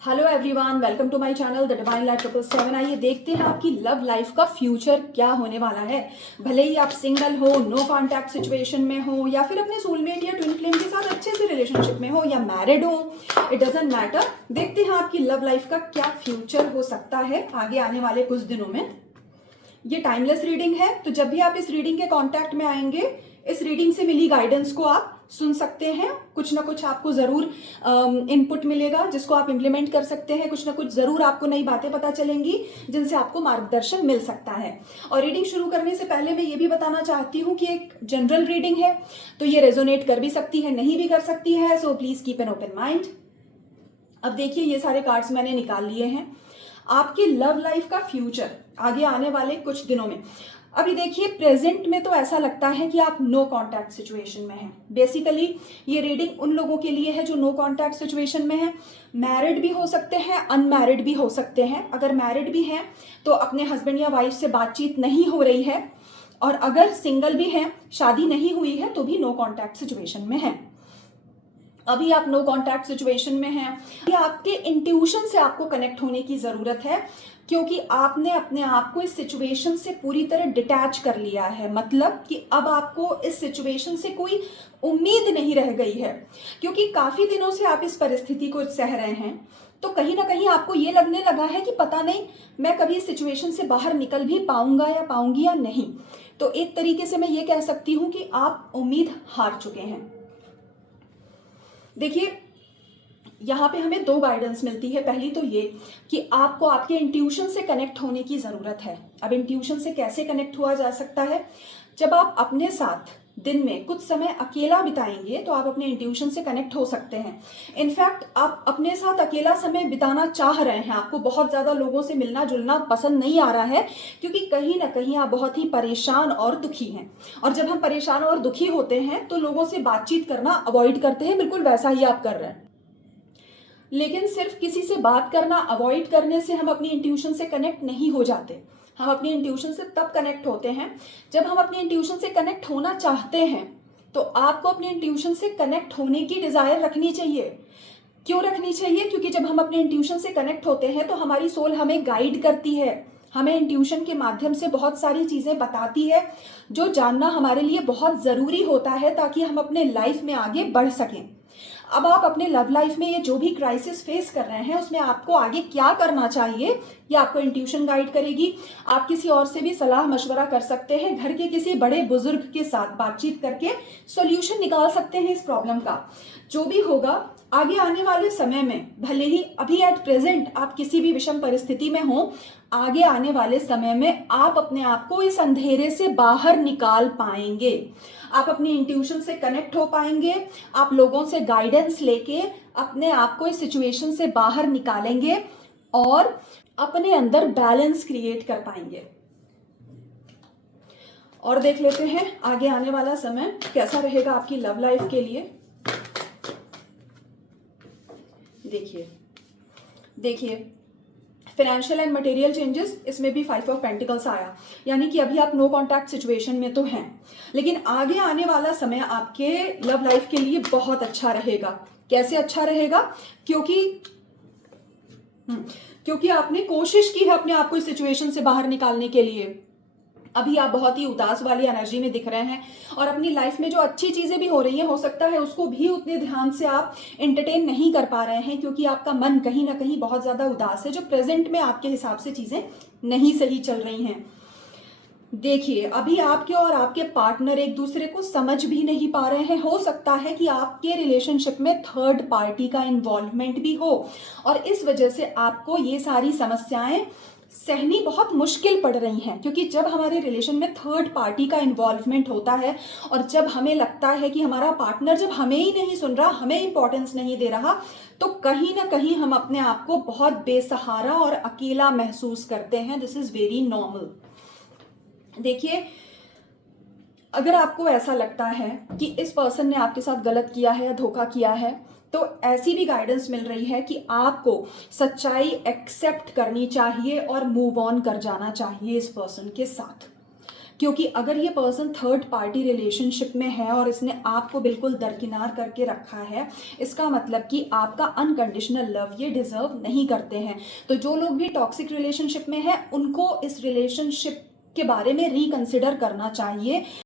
Hello everyone, welcome to my channel the divine light 777। आइए देखते हैं आपकी लव लाइफ का फ्यूचर क्या होने वाला है। भले ही आप सिंगल हो, नो कॉन्टैक्ट सिचुएशन में हो, या फिर अपने सोलमेट या ट्विन फ्लेम के साथ अच्छे से रिलेशनशिप में हो, या मैरिड हो, इट डजंट मैटर। देखते हैं आपकी लव लाइफ का क्या फ्यूचर हो सकता है आगे आने वाले कुछ दिनों में। ये टाइमलेस रीडिंग है, तो जब भी आप इस रीडिंग के कॉन्टैक्ट में आएंगे, इस रीडिंग से मिली गाइडेंस को आप सुन सकते हैं। कुछ ना कुछ आपको ज़रूर इनपुट मिलेगा जिसको आप इम्प्लीमेंट कर सकते हैं। कुछ ना कुछ ज़रूर आपको नई बातें पता चलेंगी जिनसे आपको मार्गदर्शन मिल सकता है। और रीडिंग शुरू करने से पहले मैं ये भी बताना चाहती हूँ कि एक जनरल रीडिंग है, तो ये रेजोनेट कर भी सकती है, नहीं भी कर सकती है। So please keep an open mind. अब देखिए, ये सारे कार्ड्स मैंने निकाल लिए हैं। आपकी लव लाइफ का फ्यूचर आगे आने वाले कुछ दिनों में। अभी देखिए, प्रेजेंट में तो ऐसा लगता है कि आप नो कांटेक्ट सिचुएशन में हैं। बेसिकली ये रीडिंग उन लोगों के लिए है जो नो कांटेक्ट सिचुएशन में हैं। मैरिड भी हो सकते हैं, अनमैरिड भी हो सकते हैं। अगर मैरिड भी हैं तो अपने हस्बैंड या वाइफ से बातचीत नहीं हो रही है, और अगर सिंगल भी हैं, शादी नहीं हुई है, तो भी नो कांटेक्ट सिचुएशन में है। अभी आप नो कांटेक्ट सिचुएशन में हैं, ये आपके इंट्यूशन से आपको कनेक्ट होने की ज़रूरत है, क्योंकि आपने अपने आप को इस सिचुएशन से पूरी तरह डिटैच कर लिया है। मतलब कि अब आपको इस सिचुएशन से कोई उम्मीद नहीं रह गई है, क्योंकि काफ़ी दिनों से आप इस परिस्थिति को सह रहे हैं। तो कहीं ना कहीं आपको ये लगने लगा है कि पता नहीं मैं कभी इस सिचुएशन से बाहर निकल भी पाऊंगा या पाऊंगी या नहीं। तो एक तरीके से मैं ये कह सकती हूँ कि आप उम्मीद हार चुके हैं। देखिए, यहाँ पे हमें दो गाइडेंस मिलती है। पहली तो ये कि आपको आपके इंट्यूशन से कनेक्ट होने की ज़रूरत है। अब इंट्यूशन से कैसे कनेक्ट हुआ जा सकता है? जब आप अपने साथ दिन में कुछ समय अकेला बिताएंगे तो आप अपने इंट्यूशन से कनेक्ट हो सकते हैं। इनफैक्ट आप अपने साथ अकेला समय बिताना चाह रहे हैं, आपको बहुत ज़्यादा लोगों से मिलना जुलना पसंद नहीं आ रहा है, क्योंकि कहीं ना कहीं आप बहुत ही परेशान और दुखी हैं। और जब हम परेशान और दुखी होते हैं तो लोगों से बातचीत करना अवॉइड करते हैं। बिल्कुल वैसा ही आप कर रहे हैं। लेकिन सिर्फ किसी से बात करना अवॉइड करने से हम अपनी इंट्यूशन से कनेक्ट नहीं हो जाते। हम अपनी इंट्यूशन से तब कनेक्ट होते हैं जब हम अपनी इंट्यूशन से कनेक्ट होना चाहते हैं। तो आपको अपनी इंट्यूशन से कनेक्ट होने की डिज़ायर रखनी चाहिए। क्यों रखनी चाहिए? क्योंकि जब हम अपने इंट्यूशन से कनेक्ट होते हैं तो हमारी सोल हमें गाइड करती है, हमें इंट्यूशन के माध्यम से बहुत सारी चीज़ें बताती है जो जानना हमारे लिए बहुत ज़रूरी होता है, ताकि हम अपने लाइफ में आगे बढ़ सकें। अब आप अपने लव लाइफ में ये जो भी क्राइसिस फेस कर रहे हैं, उसमें आपको आगे क्या करना चाहिए, ये आपको इंट्यूशन गाइड करेगी। आप किसी और से भी सलाह मशवरा कर सकते हैं, घर के किसी बड़े बुजुर्ग के साथ बातचीत करके सॉल्यूशन निकाल सकते हैं इस प्रॉब्लम का। जो भी होगा आगे आने वाले समय में, भले ही अभी एट प्रेजेंट आप किसी भी विषम परिस्थिति में हो, आगे आने वाले समय में आप अपने आप को इस अंधेरे से बाहर निकाल पाएंगे। आप अपनी इंट्यूशन से कनेक्ट हो पाएंगे। आप लोगों से गाइडेंस लेके अपने आप को इस सिचुएशन से बाहर निकालेंगे और अपने अंदर बैलेंस क्रिएट कर पाएंगे। और देख लेते हैं आगे आने वाला समय कैसा रहेगा आपकी लव लाइफ के लिए। देखिए, फाइनेंशियल एंड मटेरियल चेंजेस, इसमें भी 5 ऑफ पेंटिकल्स आया, यानी कि अभी आप नो कॉन्टैक्ट सिचुएशन में तो हैं, लेकिन आगे आने वाला समय आपके लव लाइफ के लिए बहुत अच्छा रहेगा। कैसे अच्छा रहेगा? क्योंकि आपने कोशिश की है अपने आप को इस सिचुएशन से बाहर निकालने के लिए। अभी आप बहुत ही उदास वाली एनर्जी में दिख रहे हैं, और अपनी लाइफ में जो अच्छी चीज़ें भी हो रही हैं, हो सकता है उसको भी उतने ध्यान से आप एंटरटेन नहीं कर पा रहे हैं, क्योंकि आपका मन कहीं ना कहीं बहुत ज़्यादा उदास है, जो प्रेजेंट में आपके हिसाब से चीज़ें नहीं सही चल रही हैं। देखिए, अभी आपके और आपके पार्टनर एक दूसरे को समझ भी नहीं पा रहे हैं। हो सकता है कि आपके रिलेशनशिप में थर्ड पार्टी का इन्वॉल्वमेंट भी हो, और इस वजह से आपको ये सारी समस्याएं सहनी बहुत मुश्किल पड़ रही हैं। क्योंकि जब हमारे रिलेशन में थर्ड पार्टी का इन्वॉल्वमेंट होता है, और जब हमें लगता है कि हमारा पार्टनर जब हमें ही नहीं सुन रहा, हमें इंपॉर्टेंस नहीं दे रहा, तो कहीं ना कहीं हम अपने आप को बहुत बेसहारा और अकेला महसूस करते हैं। This is very normal. देखिए, अगर आपको ऐसा लगता है कि इस पर्सन ने आपके साथ गलत किया है या धोखा किया है, तो ऐसी भी गाइडेंस मिल रही है कि आपको सच्चाई एक्सेप्ट करनी चाहिए और मूव ऑन कर जाना चाहिए इस पर्सन के साथ। क्योंकि अगर ये पर्सन थर्ड पार्टी रिलेशनशिप में है और इसने आपको बिल्कुल दरकिनार करके रखा है, इसका मतलब कि आपका अनकंडीशनल लव ये डिजर्व नहीं करते हैं। तो जो लोग भी टॉक्सिक रिलेशनशिप में हैं उनको इस रिलेशनशिप के बारे में रिकंसिडर करना चाहिए।